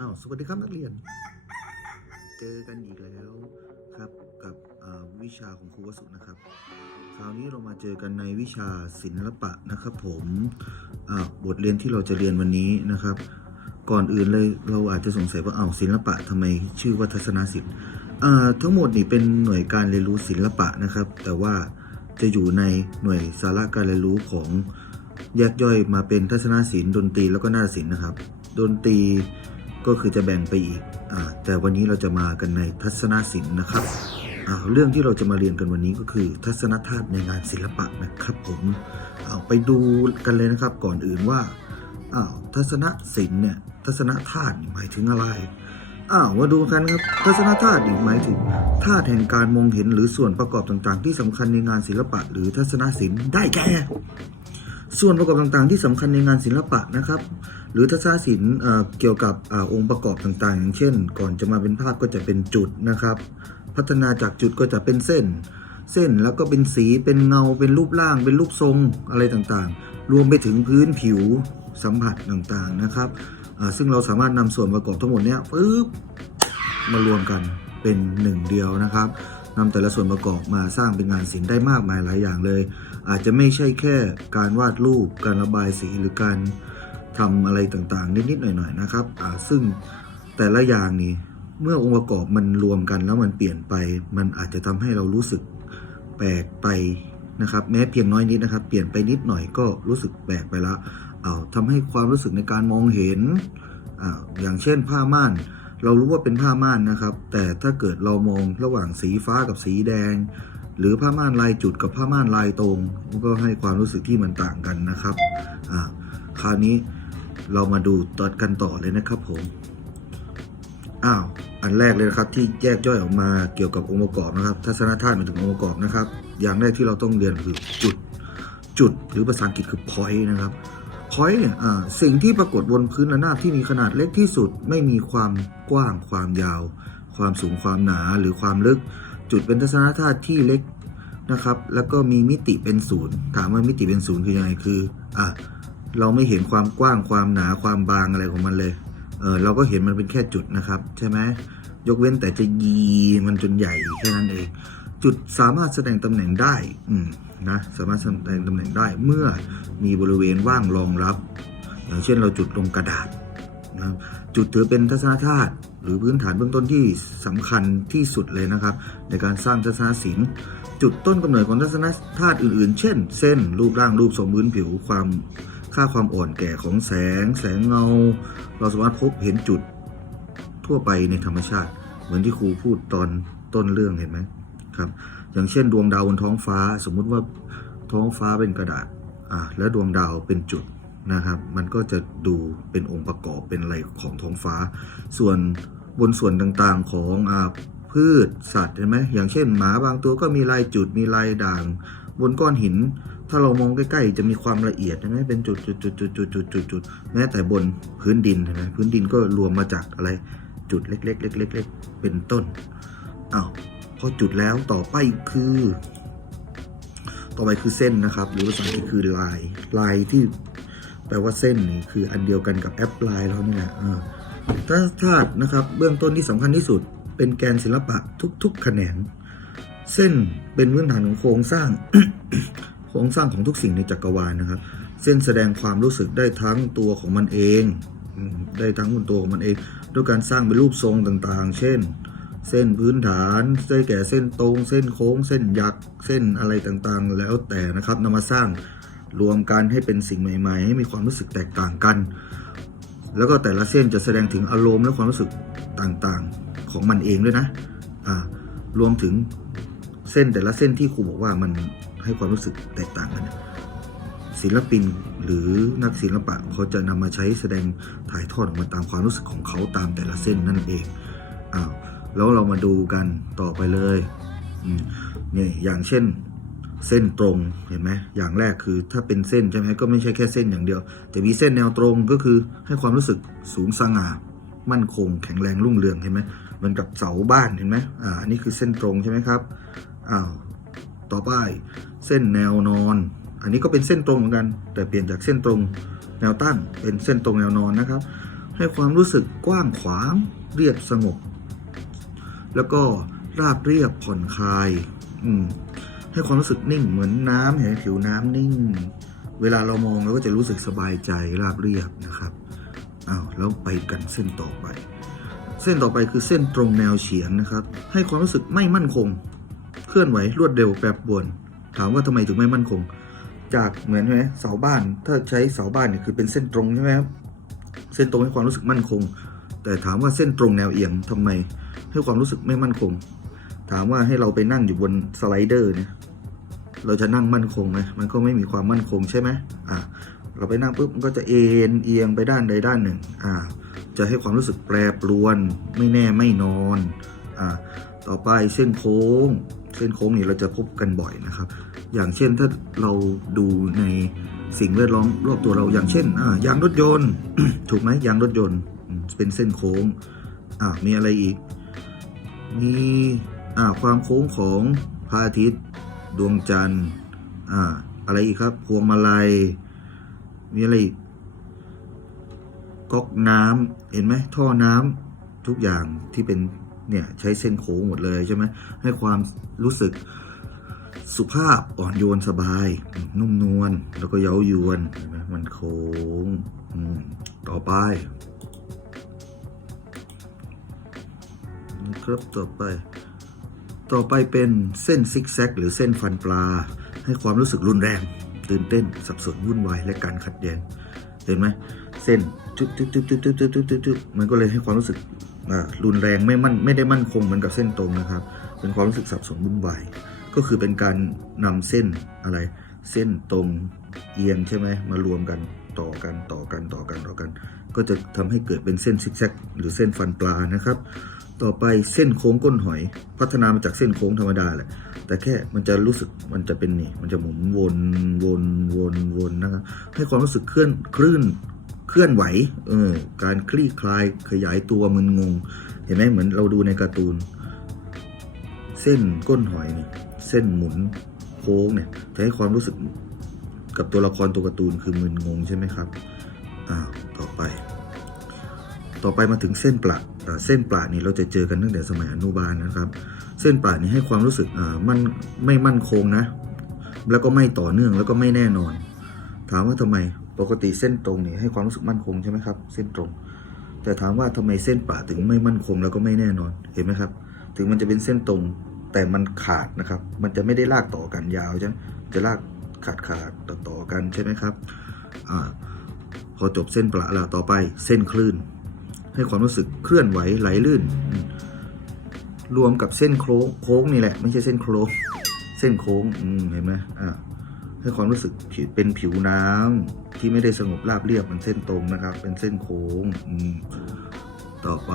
อ้าวสวัสดีครับนักเรียน เจอกันอีกแล้วครับกับวิชาของครูวสุนะครับ คราวนี้เรามาเจอกันในวิชาศิลปะนะครับ ผมบทเรียนที่เราจะเรียนวันนี้นะครับ ก่อนอื่นเลยเราอาจจะสงสัยว่าอ้าวศิลปะทำไมชื่อว่าทัศนศิลป์ทั้งหมดนี่เป็นหน่วยการเรียนรู้ศิลปะนะครับ แต่ว่าจะอยู่ในหน่วยสาระการเรียนรู้ของแยกย่อยมาเป็นทัศนศิลป์ดนตรีแล้วก็นาฏศิลป์นะครับ ดนตรี ก็คือจะแบ่งไปอีกอาแต่วันนี้เราจะมากันในทัศนศิลป์นะครับอ่าเรื่องที่เราจะมาเรียนกันวันนี้ก็คือ ทัศนธาตุในงานศิลปะนะครับผมเอาไปดูกันเลยนะครับก่อนอื่นว่าอ้าวทัศนศิลป์เนี่ยทัศนธาตุหมายถึงอะไรอ้าวมาดูกันครับทัศนธาตุหมายถึงธาตุแห่งการมองเห็นหรือส่วนประกอบต่างๆ ที่สำคัญในงานศิลปะ หรือทัศนศิลป์ได้แก่ ส่วนประกอบต่างๆ ที่สำคัญในงานศิลปะนะครับ หรือทัศนศิลป์เกี่ยวกับอองค์ประกอบต่างๆ อย่างเช่น ก่อนจะมาเป็นภาพก็จะเป็นจุดนะครับ พัฒนาจากจุดก็จะเป็นเส้น เส้นแล้วก็เป็นสีเป็นเงาเป็นรูปร่าง เป็นรูปทรงอะไรต่างๆ รวมไปถึงพื้นผิวสัมผัสต่างๆนะครับซึ่งเราสามารถนำส่วนประกอบทั้งหมดเนี้ยปึ๊บมารวมกันเป็นหนึ่งเดียวนะครับนำแต่ละส่วนประกอบมาสร้างเป็นงานศิลป์ได้มากมายหลายอย่างเลย อาจจะไม่ใช่แค่การวาดรูปการระบายสีหรือการทำอะไรต่างๆ นิดๆหน่อยๆนะครับอ่าซึ่งแต่ละอย่างนี่เมื่อองค์ประกอบมันรวมกันแล้วมันเปลี่ยนไป มันอาจจะทำให้เรารู้สึกแปลกไปนะครับ แม้เพียงน้อยนิดนะครับ เปลี่ยนไปนิดหน่อยก็รู้สึกแปลกไปละเอาทำให้ความรู้สึกในการมองเห็นอ่าอย่างเช่นผ้าม่าน เรารู้ว่าเป็นผ้าม่านนะครับ แต่ถ้าเกิดเรามองระหว่างสีฟ้ากับสีแดง หรือผ้าม่านลายจุดกับผ้าม่านลายตรงมันก็ให้ความรู้สึกที่มันต่างกันนะครับอ่าคราวนี้เรามาดูต่อกันต่อเลยนะครับผมอ้าวอันแรกเลยนะครับที่แยกย่อยออกมาเกี่ยวกับองค์ประกอบนะครับ ทัศนธาตุหมายถึงองค์ประกอบนะครับ อย่างแรกที่เราต้องเรียนคือจุดจุดหรือภาษาอังกฤษคือ point นะครับ point เนี่ยอ่าสิ่งที่ปรากฏบนพื้นระนาบที่มีขนาดเล็กที่สุด ไม่มีความกว้างความยาว ความสูงความหนาหรือความลึก จุดเป็นทัศนธาตุที่เล็กนะครับ แล้วก็มีมิติเป็นศูนย์ถามว่ามิติเป็นศูนย์คือยังไงคืออะเราไม่เห็นความกว้างความหนาความบางอะไรของมันเลยเออเราก็เห็นมันเป็นแค่จุดนะครับ ใช่ไหมยกเว้นแต่จะยีมันจนใหญ่แค่นั้นเอง จุดสามารถแสดงตำแหน่งได้อืมนะสามารถแสดงตำแหน่งได้เมื่อมีบริเวณว่างรองรับ อย่างเช่นเราจุดลงกระดาษ นะครับจุดถือเป็นทัศนธาตุหรือพื้นฐานเบื้องต้นที่สำคัญที่สุดเลยนะครับ ในการสร้างทัศนศิลป์จุดต้นกำเนิดของทัศนธาตุอื่นๆ เช่น เส้น รูปร่าง รูปทรงพื้นผิว ความ ค่าความอ่อนแก่ของแสง แสงเงา เราสามารถพบเห็นจุดทั่วไปในธรรมชาติ เหมือนที่ครูพูดตอนต้นเรื่องเห็นไหมครับ อย่างเช่น ดวงดาวบนท้องฟ้า สมมุติว่าท้องฟ้าเป็นกระดาษ อ่า แล้วดวงดาวเป็นจุด นะครับ มันก็จะดูเป็นองค์ประกอบเป็นอะไรของท้องฟ้า ส่วนบนส่วนต่างๆของอพืชสัตว์เห็นไหมอย่างเช่น หมาบางตัวก็มีลายจุดมีลายด่าง บนก้อนหิน ถ้าเรามองใกล้ๆ จะมีความละเอียดเห็นไหมเป็นจุดจุดจุดจุดจุดจุดจุดจุดแม้แต่บนพื้นดินเห็นไหมพื้นดินก็รวมมาจากอะไรจุดเล็กๆเล็กๆเล็กๆเป็นต้นอ้าวพอจุดแล้วต่อไปคือ ต่อไปคือเส้นนะครับ หรือภาษาอังกฤษคือลายลายที่ แปลว่าเส้นนี่คืออันเดียวกันกับแอปลายเรานี่แหละถ้าธาตุนะครับเบื้องต้นที่สำคัญที่สุด เป็นแกนศิลปะทุกๆแขนง เส้นเป็นพื้นฐานของโครงสร้างโครงสร้างของทุกสิ่งในจักรวาลนะครับ เส้นแสดงความรู้สึกได้ทั้งตัวของมันเอง ได้ทั้งบนตัวของมันเองด้วยการสร้างเป็นรูปทรงต่างๆ เช่น เส้นพื้นฐานได้แก่เส้นตรง เส้นโค้ง เส้นยักษ์ เส้นอะไรต่างๆ แล้วแต่นะครับนำมาสร้าง รวมกันให้เป็นสิ่งใหม่ ๆ ให้มีความรู้สึกแตกต่างกัน แล้วก็แต่ละเส้นจะแสดงถึงอารมณ์และความรู้สึกต่างๆของมันเองด้วยนะอ่ารวมถึงเส้นแต่ละเส้นที่ครูบอกว่ามันให้ความรู้สึกแตกต่างกันศิลปินหรือนักศิลปะเขาจะนำมาใช้แสดงถ่ายทอดออกมาตามความรู้สึกของเขาตามแต่ละเส้นนั่นเองอ้าวแล้วเรามาดูกันต่อไปเลย อืมเนี่ยอย่างเช่น เส้นตรงเห็นไหมอย่างแรกคือถ้าเป็นเส้นใช่ไหมก็ไม่ใช่แค่เส้นอย่างเดียว แต่มีเส้นแนวตรงก็คือให้ความรู้สึกสูงสง่า มั่นคง แข็งแรงรุ่งเรืองเห็นไหมเหมือนกับเสาบ้านเห็นไหมอ่านนี้คือเส้นตรงใช่ไหมครับอ้าวต่อไปเส้นแนวนอน อันนี้ก็เป็นเส้นตรงเหมือนกัน แต่เปลี่ยนจากเส้นตรงแนวตั้งเป็นเส้นตรงแนวนอนนะครับ ให้ความรู้สึกกว้างขวางเรียบสงบ แล้วก็ราบเรียบผ่อนคลายอืม ให้ความรู้สึกนิ่งเหมือนน้ำเห็นผิวน้ำนิ่ง เวลาเรามองเราก็จะรู้สึกสบายใจราบเรียบนะครับอ้าวแล้วไปกันเส้นต่อไป เส้นต่อไปคือเส้นตรงแนวเฉียงนะครับ ให้ความรู้สึกไม่มั่นคง เคลื่อนไหวรวดเร็วแปรปรวน ถามว่าทำไมถึงไม่มั่นคง จากเหมือนไหมเสาบ้าน ถ้าใช้เสาบ้านเนี่ยคือเป็นเส้นตรงใช่ไหมครับเส้นตรงให้ความรู้สึกมั่นคง แต่ถามว่าเส้นตรงแนวเอียงทำไมให้ความรู้สึกไม่มั่นคง ถามว่าให้เราไปนั่งอยู่บนสไลเดอร์เนี่ย เราจะนั่งมั่นคงไหมมันก็ไม่มีความมั่นคงใช่ไหมอ่าเราไปนั่งปุ๊บมันก็จะเอ็นเอียงไปด้านใดด้านหนึ่งอ่าจะให้ความรู้สึกแปรปรวนไม่แน่ไม่นอนอ่าต่อไปเส้นโค้ง เส้นโค้งนี่เราจะพบกันบ่อยนะครับ อย่างเช่นถ้าเราดูในสิ่งแวดล้อมรอบตัวเราอย่างเช่นอ่ายางรถยนต์ ถูกไหมยางรถยนต์เป็นเส้นโค้งอ่ามีอะไรอีกมีอ่าความโค้งของพระอาทิตย์ ดวงจันทร์อ่าอะไรอีกครับ พวงมาลัย มีอะไรอีกก๊อกน้ำเห็นไหมท่อน้ำทุกอย่างที่เป็นเนี่ยใช้เส้นโค้งหมดเลยใช่ไหมให้ความรู้สึกสุภาพอ่อนโยนสบาย นุ่มนวลแล้วก็เย้ายวนเห็นไหมมันโค้งต่อไปนะครับต่อไป ต่อไปเป็นเส้นซิกแซกหรือเส้นฟันปลา ให้ความรู้สึกรุนแรง ตื่นเต้น สับสนวุ่นวายและการขัดแย้งเห็นไหมเส้นจุดจุดจุดจุดจุดจุดจุดจุดมันก็เลยให้ความรู้สึกรุนแรงไม่มั่นไม่ได้มั่นคงเหมือนกับเส้นตรงนะครับ เป็นความรู้สึกสับสนวุ่นวายก็คือเป็นการนำเส้นอะไร เส้นตรงเอียงใช่ไหมมารวมกันต่อกันต่อกันต่อกันต่อกัน ก็จะทำให้เกิดเป็นเส้นซิกแซกหรือเส้นฟันปลานะครับ ต่อไปเส้นโค้งก้นหอย พัฒนามาจากเส้นโค้งธรรมดาแหละ แต่แค่มันจะรู้สึกมันจะเป็นนี่ มันจะหมุนวนวนวนวนนะครับให้ความรู้สึกเคลื่อนคลื่นเคลื่อนไหวเออการคลี่คลายขยายตัวมึนงง เห็นไหมเหมือนเราดูในการ์ตูน เส้นก้นหอยนี่เส้นหมุนโค้งเนี่ยจะให้ความรู้สึกกับตัวละครตัวการ์ตูนคือมึนงงใช่ไหมครับอ้าวต่อไป ต่อไปมาถึงเส้นประอ่าเส้นประนี่เราจะเจอกันตั้งแต่สมัยอนุบาลนะครับ เส้นประนี่ให้ความรู้สึกมันไม่มั่นคงนะ แล้วก็ไม่ต่อเนื่องแล้วก็ไม่แน่นอน ถามว่าทำไมปกติเส้นตรงนี่ให้ความรู้สึกมั่นคงใช่ไหมครับ เส้นตรง แต่ถามว่าทำไมเส้นประถึงไม่มั่นคงแล้วก็ไม่แน่นอนเห็นไหมครับ ถึงมันจะเป็นเส้นตรงแต่มันขาดนะครับ มันจะไม่ได้ลากต่อกันยาวใช่ไหมจะลากขาดขาดต่อต่อกันใช่ไหมครับอ่าพอจบเส้นประแล้วต่อไปเส้นคลื่น ให้ความรู้สึกเคลื่อนไหวไหลลื่น รวมกับเส้นโค้งโค้งนี่แหละ ไม่ใช่เส้นโค้ง เส้นโค้งเห็นไหมอ่าให้ความรู้สึกเป็นผิวน้ำที่ไม่ได้สงบราบเรียบเหมันเส้นตรงนะครับ เป็นเส้นโค้งต่อไป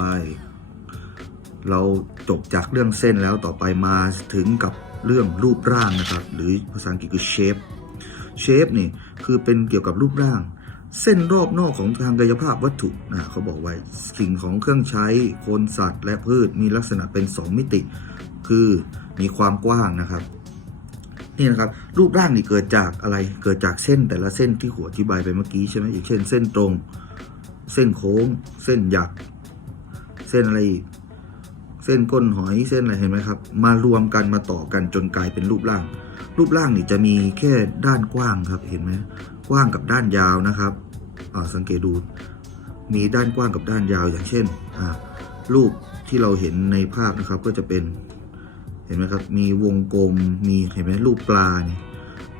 เราจบจากเรื่องเส้นแล้วต่อไปมาถึงกับเรื่องรูปร่างนะครับ หรือภาษาอังกฤษคือ shape shape นี่คือเป็นเกี่ยวกับรูปร่าง เส้นรอบนอกของทางกายภาพวัตถุนะเขาบอกไว้สิ่งของเครื่องใช้คนสัตว์ และพืชมีลักษณะเป็น 2 มิติ คือมีความกว้างนะครับนี่นะครับรูปร่างนี่เกิดจากอะไรเกิดจากเส้นแต่ละเส้นที่หัวอธิบายไปเมื่อกี้ใช่ไหมอย่างเช่นเส้นตรง เส้นโค้ง เส้นหยัก เส้นอะไรอีกเส้นก้นหอยเส้นอะไรเห็นไหมครับ มารวมกันมาต่อกันจนกลายเป็นรูปร่าง รูปร่างนี่จะมีแค่ด้านกว้างครับเห็นไหมกว้างกับด้านยาวนะครับอ่าสังเกตดูมีด้านกว้างกับด้านยาวอย่างเช่นอ่ารูปที่เราเห็นในภาพนะครับก็จะเป็นเห็นไหมครับมีวงกลมมีเห็นไหมรูปปลาเนี่ย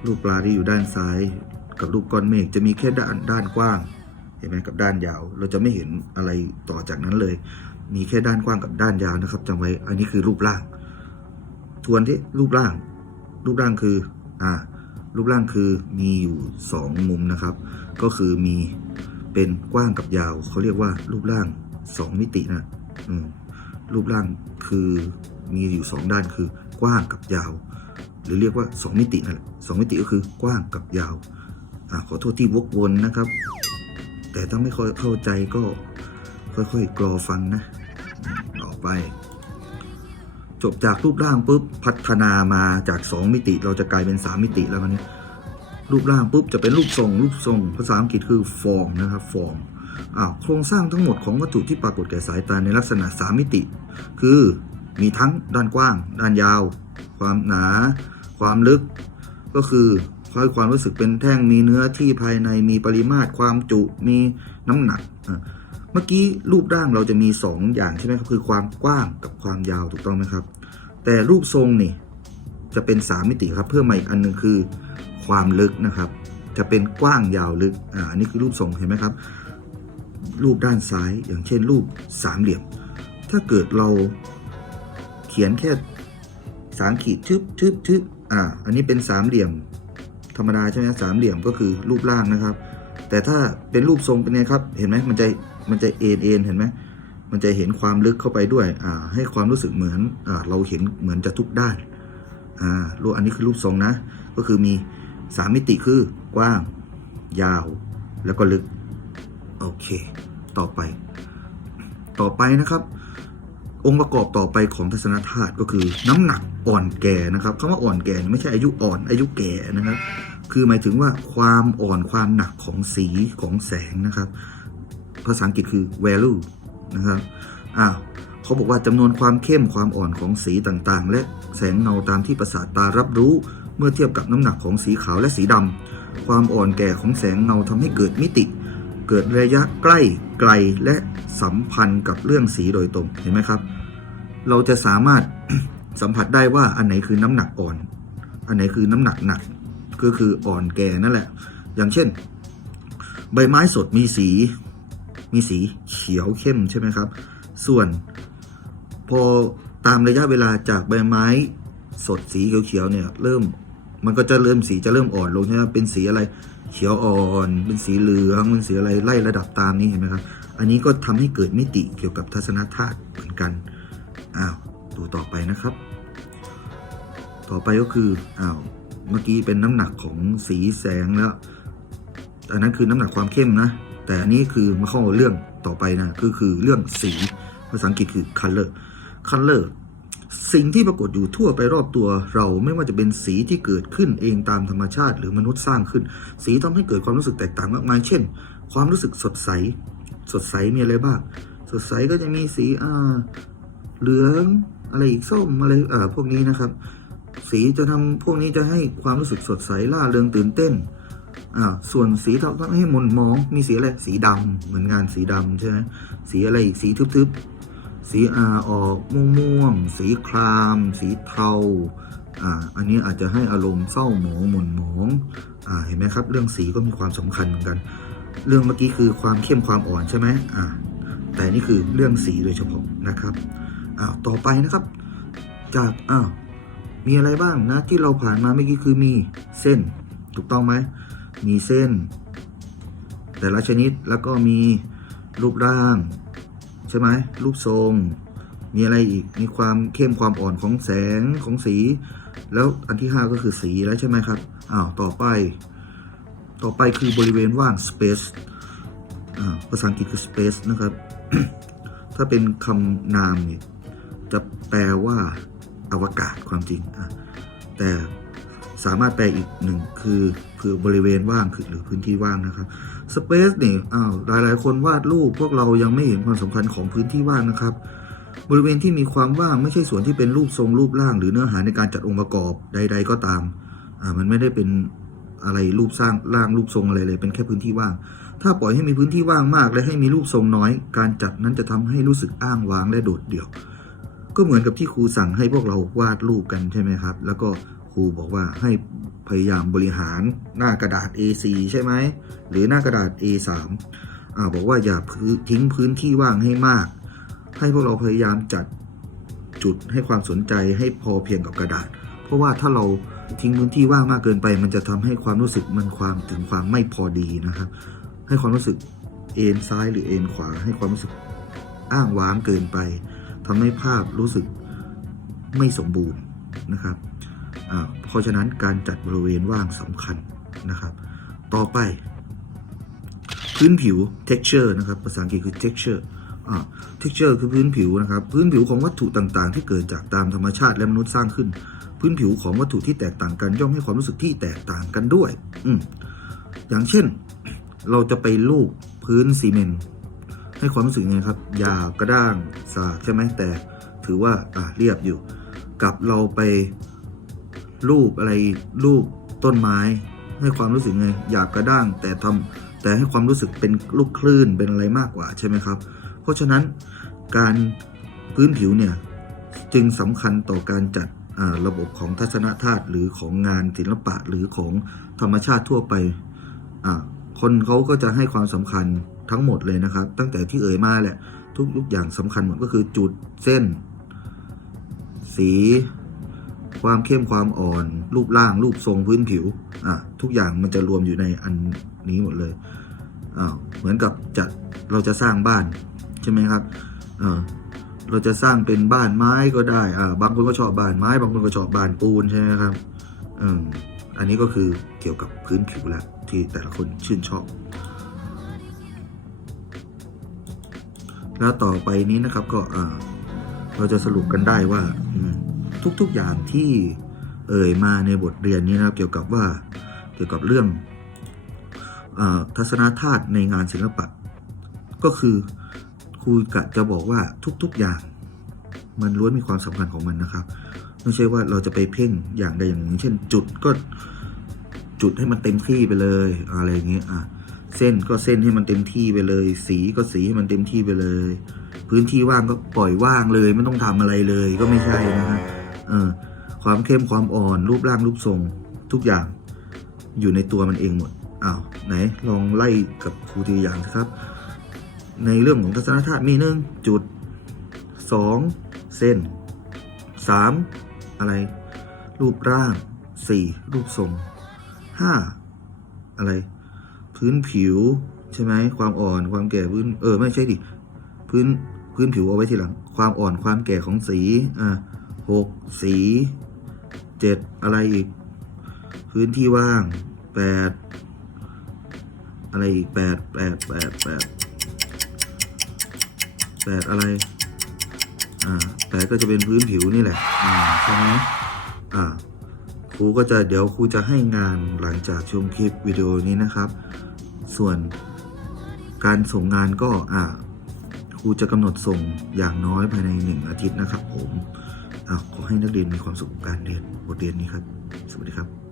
รูปปลาที่อยู่ด้านซ้าย กับรูปก้อนเมฆจะมีแค่ด้านด้านกว้าง เห็นไหมกับด้านยาว เราจะไม่เห็นอะไรต่อจากนั้นเลย มีแค่ด้านกว้างกับด้านยาวนะครับจำไว้อันนี้คือรูปร่าง ทวนที่รูปร่าง รูปร่างคืออ่ารูปร่างคือมีอยู่สองมุมนะครับ ก็คือมีเป็นกว้างกับยาวเขาเรียกว่ารูปร่างสองมิตินะอืมรูปร่างคือมีอยู่สองด้านคือกว้างกับยาว หรือเรียกว่าสองมิตินั่นแหละสองมิติก็คือกว้างกับยาวอ่าขอโทษที่วกวนนะครับ แต่ถ้าไม่ค่อยเข้าใจก็ค่อยๆกรอฟังนะ ต่อไป จบจากรูปร่างปุ๊บพัฒนามาจาก 2 มิติ เราจะกลายเป็น 3 มิติแล้วมันนี้รูปร่างปุ๊บจะเป็นรูปทรง รูปทรง ภาษาอังกฤษคือ form นะครับ form อ่าโครงสร้างทั้งหมดของวัตถุที่ปรากฏแก่สายตาในลักษณะ 3 มิติ คือมีทั้งด้านกว้าง ด้านยาว ความหนา ความลึก ก็คือให้ความรู้สึกเป็นแท่งมีเนื้อที่ภายในมีปริมาตรความจุมีน้ำหนัก เมื่อกี้รูปร่างเราจะมี 2 อย่างใช่ไหมครับคือความกว้างกับความยาวถูกต้องไหมครับ แต่รูปทรงนี่จะเป็น 3 มิติครับ เพิ่มมาอีกอันหนึงคือความลึกนะครับ จะเป็นกว้างยาวลึกอ่าอันนี้คือรูปทรงเห็นไหมครับ รูปด้านซ้ายอย่างเช่น รูปสามเหลี่ยม ถ้าเกิดเราเขียนแค่สามขีดชึบชึบชึบอ่าอันนี้เป็นสามเหลี่ยม ธรรมดาใช่ไหมสามเหลี่ยมก็คือรูปร่างนะครับ แต่ถ้าเป็นรูปทรงเป็นไงครับ เห็นไหมมันจะมันจะเอ็นเอ็นเห็นไหม มันจะเห็นความลึกเข้าไปด้วยให้ความรู้สึกเหมือนอเราเห็นเหมือนจะทุกด้านอ่ารูปอันนี้คือรูปทรงนะ ก็คือมีสามมิติคือกว้าง ยาว แล้วก็ลึก โอเค ต่อไป ต่อไปนะครับ องค์ประกอบต่อไปของทัศนธาตุก็คือน้ำหนักอ่อนแก่นะครับคำว่าอ่อนแก่ไม่ใช่อายุอ่อนอายุแก่นะครับ คือหมายถึงว่าความอ่อนความหนักของสีของแสงนะครับ ภาษาอังกฤษคือ value นะครับอ้าวเขาบอกว่าจำนวนความเข้มความอ่อนของสีต่างๆ และแสงเงาตามที่ประสาทตารับรู้ เมื่อเทียบกับน้ำหนักของสีขาวและสีดำความอ่อนแก่ของแสงเงาทำให้เกิดมิติ เกิดระยะใกล้ไกลและสัมพันธ์กับเรื่องสีโดยตรงเห็นไหมครับ เราจะสามารถสัมผัสได้ว่าอันไหนคือน้ำหนักอ่อน อันไหนคือน้ำหนักหนักก็คืออ่อนแก่นั่นแหละ อย่างเช่น ใบไม้สดมีสี มีสีเขียวเข้มใช่ไหมครับ ส่วนพอตามระยะเวลาจากใบไม้สดสีเขียวๆเนี่ยเริ่มมันก็จะเริ่มสีจะเริ่มอ่อนลงใช่ไหมครับเป็นสีอะไรเขียวอ่อน เป็นสีเหลืองเป็นสีอะไรไล่ระดับตามนี้เห็นไหมครับ อันนี้ก็ทำให้เกิดมิติเกี่ยวกับทัศนธาตุเหมือนกันอ้าวดูต่อไปนะครับ ต่อไปก็คืออ้าวเมื่อกี้เป็นน้ำหนักของสีแสงแล้วอันนั้นคือน้ำหนักความเข้มนะ แต่อันนี้คือมาเข้าเรื่องต่อไปนะก็คือเรื่องสีภาษาอังกฤษคือ color color สิ่งที่ปรากฏอยู่ทั่วไปรอบตัวเราไม่ว่าจะเป็นสีที่เกิดขึ้นเองตามธรรมชาติ หรือมนุษย์สร้างขึ้น สีทำให้เกิดความรู้สึกแตกต่างมากมาย เช่น ความรู้สึกสดใส สดใสมีอะไรบ้าง สดใสก็จะมีสีอ่าเหลืองอะไรอีกส้มอะไรอ่าพวกนี้นะครับ สีจะทำพวกนี้จะให้ความรู้สึกสดใสล่าเริงตื่นเต้น อ่าส่วนสีทำให้หมนมองมีสีอะไรสีดำเหมือนงานสีดำใช่ไหมสีอะไรอีกสีทึบๆ สีอาออกม่วงๆสีคราม สีเทาอ่าอันนี้อาจจะให้อารมณ์เศร้าหมองหม่นหมองอ่าเห็นไหมครับ เรื่องสีก็มีความสำคัญเหมือนกัน เรื่องเมื่อกี้คือความเข้มความอ่อนใช่ไหมอ่าแต่นี่คือเรื่องสีโดยเฉพาะนะครับอ้าวต่อไปนะครับจากอ้าวมีอะไรบ้างนะที่เราผ่านมาเมื่อกี้คือมีเส้นถูกต้องไหม มีเส้น แต่ละชนิดแล้วก็มีรูปร่าง ใช่ไหมรูปทรง มีอะไรอีกมีความเข้มความอ่อนของแสงของสี แล้วอันที่ 5 ก็คือสีแล้วใช่ไหมครับอ้าวต่อไปต่อไปคือบริเวณว่าง space อ่าภาษาอังกฤษคือ space นะครับ ถ้าเป็นคำนามเนี่ยจะแปลว่าอวกาศความจริง แต่ สามารถแปลอีกหนึ่งคือคือบริเวณว่างคือหรือพื้นที่ว่างนะครับ Space นี่อ้าวหลายๆคนวาดรูปพวกเรายังไม่เห็นความสำคัญของพื้นที่ว่างนะครับ บริเวณที่มีความว่างไม่ใช่ส่วนที่เป็นรูปทรงรูปร่าง หรือเนื้อหาในการจัดองค์ประกอบใด ๆ ก็ตามอ่ามันไม่ได้เป็นอะไรรูปสร้างร่างรูปทรงอะไรเลยเป็นแค่พื้นที่ว่าง ถ้าปล่อยให้มีพื้นที่ว่างมาก และให้มีรูปทรงน้อย การจัดนั้นจะทำให้รู้สึกอ้างว้างและโดดเดี่ยว ก็เหมือนกับที่ครูสั่งให้พวกเราวาดรูปกันใช่ไหมครับ แล้วก็ ครูบอกว่าให้พยายามบริหารหน้ากระดาษ A4 ใช่ไหมหรือหน้ากระดาษ A3 อ่าบอกว่าอย่าทิ้งพื้นที่ว่างให้มาก ให้พวกเราพยายามจัดจุดให้ความสนใจให้พอเพียงกับกระดาษ เพราะว่าถ้าเราทิ้งพื้นที่ว่างมากเกินไป มันจะทำให้ความรู้สึกมันความถึงความไม่พอดีนะครับ ให้ความรู้สึกเอ็นซ้ายหรือเอ็นขวา ให้ความรู้สึกอ้างว้างเกินไปทำให้ภาพรู้สึกไม่สมบูรณ์นะครับ เพราะฉะนั้นการจัดบริเวณว่างสำคัญนะครับ ต่อไป พื้นผิว texture นะครับ ภาษาอังกฤษคือ texture อ texture คือพื้นผิวนะครับ พื้นผิวของวัตถุต่างๆ ที่เกิดจากตามธรรมชาติและมนุษย์สร้างขึ้น พื้นผิวของวัตถุที่แตกต่างกันย่อมให้ความรู้สึกที่แตกต่างกันด้วย อือย่างเช่น เราจะไปลูบพื้นซีเมนต์ให้ความรู้สึกไงครับหยาบกระด้างสาใช่ไหมแต่ถือว่าอะเรียบอยู่ กับเราไป รูปอะไรรูปต้นไม้ ให้ความรู้สึกไงหยาบกระด้าง แต่ทำแต่ให้ความรู้สึกเป็นลูกคลื่นเป็นอะไรมากกว่าใช่ไหมครับ เพราะฉะนั้นการพื้นผิวเนี่ยจึงสำคัญต่อการจัดระบบของทัศนธาตุหรือของงานศิลปะหรือของธรรมชาติทั่วไปคนเขาก็จะให้ความสำคัญทั้งหมดเลยนะครับ ตั้งแต่ที่เอ่ยมาแหละทุกทุกอย่างสำคัญหมดก็คือจุดเส้น สี ความเข้มความอ่อน รูปร่าง รูปทรงพื้นผิวอะทุกอย่างมันจะรวมอยู่ในอันนี้หมดเลยอ้าเหมือนกับจะเราจะสร้างบ้านใช่ไหมครับอ่าเราจะสร้างเป็นบ้านไม้ก็ได้อ่าบางคนก็ชอบบ้านไม้ บางคนก็ชอบบ้านปูนใช่ไหมครับอืมอันนี้ก็คือเกี่ยวกับพื้นผิวแหละที่แต่ละคนชื่นชอบ แล้วต่อไปนี้นะครับก็อ่าเราจะสรุปกันได้ว่า ทุก ๆ อย่างที่เอ่ยมาในบทเรียนนี้นะครับเกี่ยวกับว่าเกี่ยวกับเรื่องอทัศนธาตุในงานศิลปะ ก็คือครูกะจะบอกว่าทุก ๆ อย่าง มันล้วนมีความสำคัญของมันนะครับ ไม่ใช่ว่าเราจะไปเพ่งอย่างใดอย่างหนึ่งเช่น จุดก็จุดให้มันเต็มที่ไปเลยอะไรอย่างเงี้ยอะเส้นก็เส้นให้มันเต็มที่ไปเลย สีก็สีให้มันเต็มที่ไปเลย พื้นที่ว่างก็ปล่อยว่างเลย ไม่ต้องทำอะไรเลยก็ไม่ใช่นะฮะเออ ความเข้มความอ่อน รูปร่างรูปทรงทุกอย่างอยู่ในตัวมันเองหมดอ้าวไหนลองไล่กับครูทีละอย่างครับ ในเรื่องของทัศนธาตุมีหนึ่งจุดสองเส้นสามอะไร รูปร่างสี่รูปทรงห้าอะไร พื้นผิวใช่ไหมความอ่อนความแก่พื้นเออไม่ใช่ดิพื้นพื้นผิวเอาไว้ทีหลัง ความอ่อนความแก่ของสีอ่า หกสีเจ็ดอะไรอีก พื้นที่ว่างแปดอะไรอีกแปดแปดแปดแปดแปดอะไร อ่าแปดก็จะเป็นพื้นผิวนี่แหละ อ่าใช่ไหมอ่าครูก็จะเดี๋ยวครูจะให้งานหลังจากชมคลิปวิดีโอนี้นะครับ ส่วนการส่งงานก็อ่าครูจะกำหนดส่งอย่างน้อยภายในหนึ่งอาทิตย์นะครับผม อ่าขอให้นักเรียนมีความสุขกับการเรียนบทเรียนนี้ครับ สวัสดีครับ